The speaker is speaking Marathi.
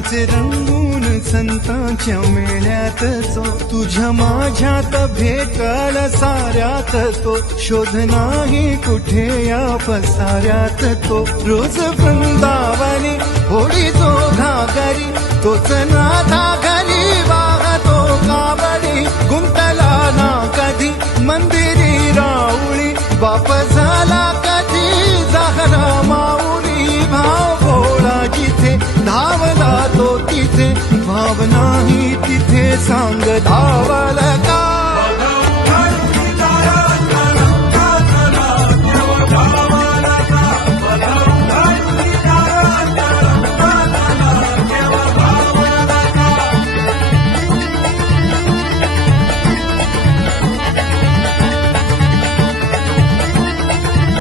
असाच रंगून संतांच्या मेळ्यात जो तुझ्या माझ्यात भेटल साऱ्यात तो शोध नाही कुठे या पसाऱ्यात तो रोज वृंदावनी होळी जो घागरी तोच नाथा घरी वाहतो कावडी गुंतला ना कधी मंदिरी राऊळी बाप झाला कधी जाहरा माऊली भाव भोळा जिथे धावला तो तिथे भाव नाही तिथे सांग धावल का